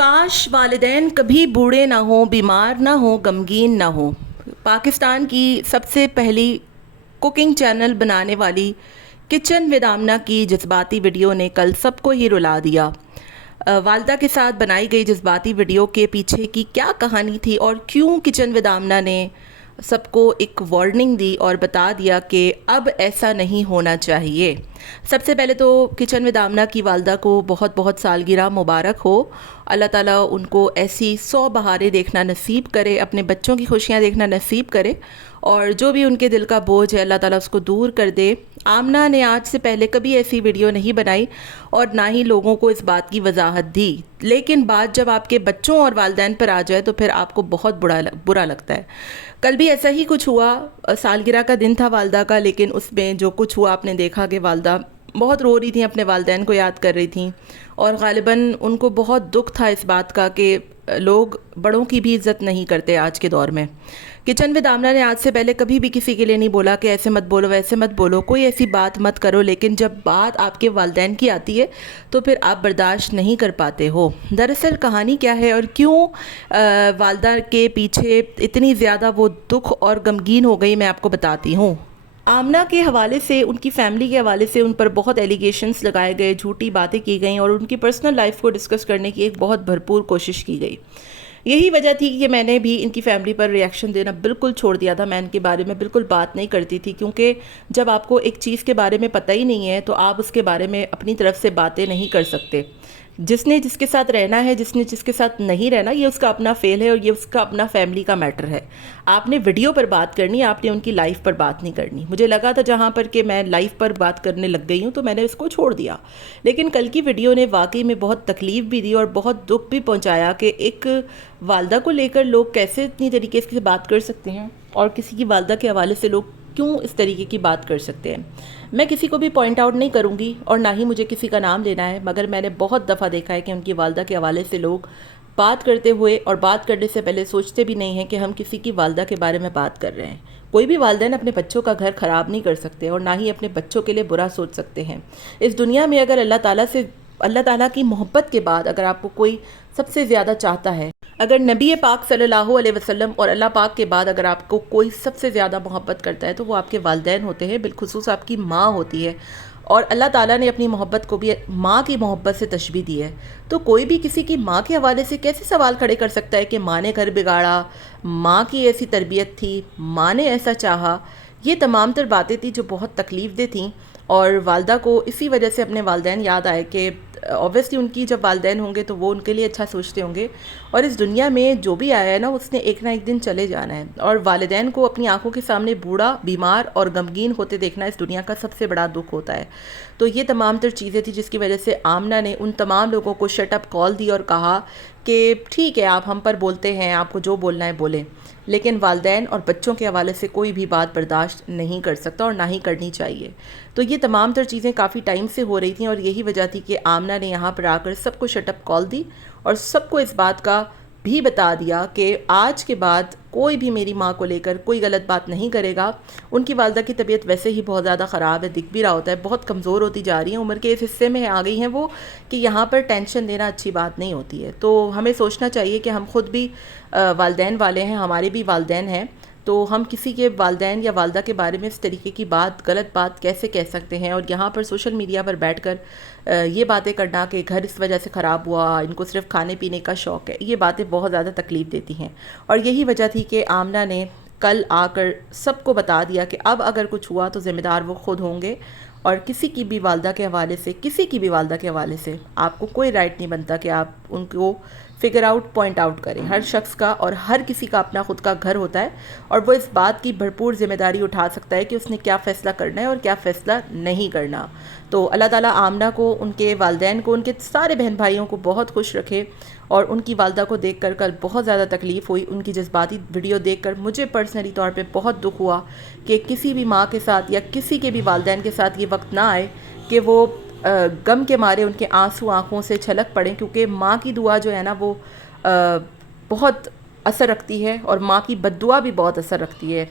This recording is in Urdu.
کاش والدین کبھی بوڑھے نہ ہوں، بیمار نہ ہوں، غمگین نہ ہوں۔ پاکستان کی سب سے پہلی کوکنگ چینل بنانے والی کچن ود آمنہ کی جذباتی ویڈیو نے کل سب کو ہی رلا دیا۔ والدہ کے ساتھ بنائی گئی جذباتی ویڈیو کے پیچھے کی کیا کہانی تھی اور کیوں کچن ود آمنہ نے سب کو ایک وارننگ دی اور بتا دیا کہ اب ایسا نہیں ہونا چاہیے۔ سب سے پہلے تو کچن ود آمنہ کی والدہ کو بہت بہت سالگرہ مبارک ہو۔ اللہ تعالیٰ ان کو ایسی 100 بہاریں دیکھنا نصیب کرے، اپنے بچوں کی خوشیاں دیکھنا نصیب کرے، اور جو بھی ان کے دل کا بوجھ ہے اللہ تعالیٰ اس کو دور کر دے۔ آمنہ نے آج سے پہلے کبھی ایسی ویڈیو نہیں بنائی اور نہ ہی لوگوں کو اس بات کی وضاحت دی، لیکن بات جب آپ کے بچوں اور والدین پر آ جائے تو پھر آپ کو بہت برا لگتا ہے۔ کل بھی ایسا ہی کچھ ہوا، سالگرہ کا دن تھا والدہ کا، لیکن اس میں جو کچھ ہوا آپ نے دیکھا کہ والدہ بہت رو رہی تھیں، اپنے والدین کو یاد کر رہی تھیں، اور غالباً ان کو بہت دکھ تھا اس بات کا کہ لوگ بڑوں کی بھی عزت نہیں کرتے آج کے دور میں۔ کچن ود آمنہ نے آج سے پہلے کبھی بھی کسی کے لیے نہیں بولا کہ ایسے مت بولو، ویسے مت بولو، کوئی ایسی بات مت کرو، لیکن جب بات آپ کے والدین کی آتی ہے تو پھر آپ برداشت نہیں کر پاتے ہو۔ دراصل کہانی کیا ہے اور کیوں والدہ کے پیچھے اتنی زیادہ وہ دکھ اور غمگین ہو گئی، میں آپ کو بتاتی ہوں۔ آمنہ کے حوالے سے، ان کی فیملی کے حوالے سے ان پر بہت ایلیگیشنز لگائے گئے، جھوٹی باتیں کی گئیں اور ان کی پرسنل لائف کو ڈسکس کرنے کی ایک بہت بھرپور کوشش کی گئی۔ یہی وجہ تھی کہ میں نے بھی ان کی فیملی پر ریاکشن دینا بالکل چھوڑ دیا تھا۔ میں ان کے بارے میں بالکل بات نہیں کرتی تھی، کیونکہ جب آپ کو ایک چیز کے بارے میں پتہ ہی نہیں ہے تو آپ اس کے بارے میں اپنی طرف سے باتیں نہیں کر سکتے۔ جس نے جس کے ساتھ رہنا ہے، جس نے جس کے ساتھ نہیں رہنا، یہ اس کا اپنا فیل ہے اور یہ اس کا اپنا فیملی کا میٹر ہے۔ آپ نے ویڈیو پر بات کرنی، آپ نے ان کی لائف پر بات نہیں کرنی۔ مجھے لگا تھا جہاں پر کہ میں لائف پر بات کرنے لگ گئی ہوں تو میں نے اس کو چھوڑ دیا، لیکن کل کی ویڈیو نے واقعی میں بہت تکلیف بھی دی اور بہت دکھ بھی پہنچایا کہ ایک والدہ کو لے کر لوگ کیسے اتنی طریقے سے بات کر سکتے ہیں، اور کسی کی والدہ کے حوالے سے لوگ کیوں اس طریقے کی بات کر سکتے ہیں۔ میں کسی کو بھی پوائنٹ آؤٹ نہیں کروں گی اور نہ ہی مجھے کسی کا نام لینا ہے، مگر میں نے بہت دفعہ دیکھا ہے کہ ان کی والدہ کے حوالے سے لوگ بات کرتے ہوئے اور بات کرنے سے پہلے سوچتے بھی نہیں ہیں کہ ہم کسی کی والدہ کے بارے میں بات کر رہے ہیں۔ کوئی بھی والدین اپنے بچوں کا گھر خراب نہیں کر سکتے اور نہ ہی اپنے بچوں کے لیے برا سوچ سکتے ہیں۔ اس دنیا میں اگر اللہ تعالیٰ کی محبت کے بعد اگر آپ کو کوئی سب سے زیادہ چاہتا ہے، اگر نبی پاک صلی اللہ علیہ وسلم اور اللہ پاک کے بعد اگر آپ کو کوئی سب سے زیادہ محبت کرتا ہے تو وہ آپ کے والدین ہوتے ہیں، بالخصوص آپ کی ماں ہوتی ہے، اور اللہ تعالیٰ نے اپنی محبت کو بھی ماں کی محبت سے تشبیہ دی ہے۔ تو کوئی بھی کسی کی ماں کے حوالے سے کیسے سوال کھڑے کر سکتا ہے کہ ماں نے گھر بگاڑا، ماں کی ایسی تربیت تھی، ماں نے ایسا چاہا۔ یہ تمام تر باتیں تھیں جو بہت تکلیف دہ تھیں، اور والدہ کو اسی وجہ سے اپنے والدین یاد آئے کہ اوبویسلی ان کی جب والدین ہوں گے تو وہ ان کے لیے اچھا سوچتے ہوں گے، اور اس دنیا میں جو بھی آیا ہے نا اس نے ایک نہ ایک دن چلے جانا ہے، اور والدین کو اپنی آنکھوں کے سامنے بوڑھا، بیمار اور غمگین ہوتے دیکھنا اس دنیا کا سب سے بڑا دکھ ہوتا ہے۔ تو یہ تمام تر چیزیں تھیں جس کی وجہ سے آمنہ نے ان تمام لوگوں کو شٹ اپ کال دی اور کہا کہ ٹھیک ہے، آپ ہم پر بولتے ہیں، آپ کو جو بولنا ہے بولیں، لیکن والدین اور بچوں کے حوالے سے کوئی بھی بات برداشت نہیں کر سکتا اور نہ ہی کرنی چاہیے۔ تو یہ تمام تر چیزیں کافی ٹائم سے ہو رہی تھیں، اور یہی وجہ تھی کہ آمنہ نے یہاں پر آ کر سب کو شٹ اپ کال دی اور سب کو اس بات کا بھی بتا دیا کہ آج کے بعد کوئی بھی میری ماں کو لے کر کوئی غلط بات نہیں کرے گا۔ ان کی والدہ کی طبیعت ویسے ہی بہت زیادہ خراب ہے، دکھ بھی رہا ہوتا ہے، بہت کمزور ہوتی جا رہی ہیں، عمر کے اس حصے میں آ گئی ہیں وہ کہ یہاں پر ٹینشن دینا اچھی بات نہیں ہوتی ہے۔ تو ہمیں سوچنا چاہیے کہ ہم خود بھی والدین والے ہیں، ہمارے بھی والدین ہیں، تو ہم کسی کے والدین یا والدہ کے بارے میں اس طریقے کی بات، غلط بات کیسے کہہ سکتے ہیں، اور یہاں پر سوشل میڈیا پر بیٹھ کر یہ باتیں کرنا کہ گھر اس وجہ سے خراب ہوا، ان کو صرف کھانے پینے کا شوق ہے، یہ باتیں بہت زیادہ تکلیف دیتی ہیں۔ اور یہی وجہ تھی کہ آمنہ نے کل آ کر سب کو بتا دیا کہ اب اگر کچھ ہوا تو ذمہ دار وہ خود ہوں گے، اور کسی کی بھی والدہ کے حوالے سے آپ کو کوئی رائٹ نہیں بنتا کہ آپ ان کو فگر آؤٹ، پوائنٹ آؤٹ کریں۔ ہر شخص کا اور ہر کسی کا اپنا خود کا گھر ہوتا ہے، اور وہ اس بات کی بھرپور ذمہ داری اٹھا سکتا ہے کہ اس نے کیا فیصلہ کرنا ہے اور کیا فیصلہ نہیں کرنا۔ تو اللہ تعالیٰ آمنہ کو، ان کے والدین کو، ان کے سارے بہن بھائیوں کو بہت خوش رکھے۔ اور ان کی والدہ کو دیکھ کر کل بہت زیادہ تکلیف ہوئی، ان کی جذباتی ویڈیو دیکھ کر مجھے پرسنلی طور پہ بہت دکھ ہوا کہ کسی بھی ماں کے ساتھ یا کسی کے بھی والدین کے ساتھ یہ وقت نہ آئے کہ وہ غم کے مارے ان کے آنسو آنکھوں سے چھلک پڑیں، کیونکہ ماں کی دعا جو ہے نا وہ بہت اثر رکھتی ہے، اور ماں کی بد دعا بھی بہت اثر رکھتی ہے۔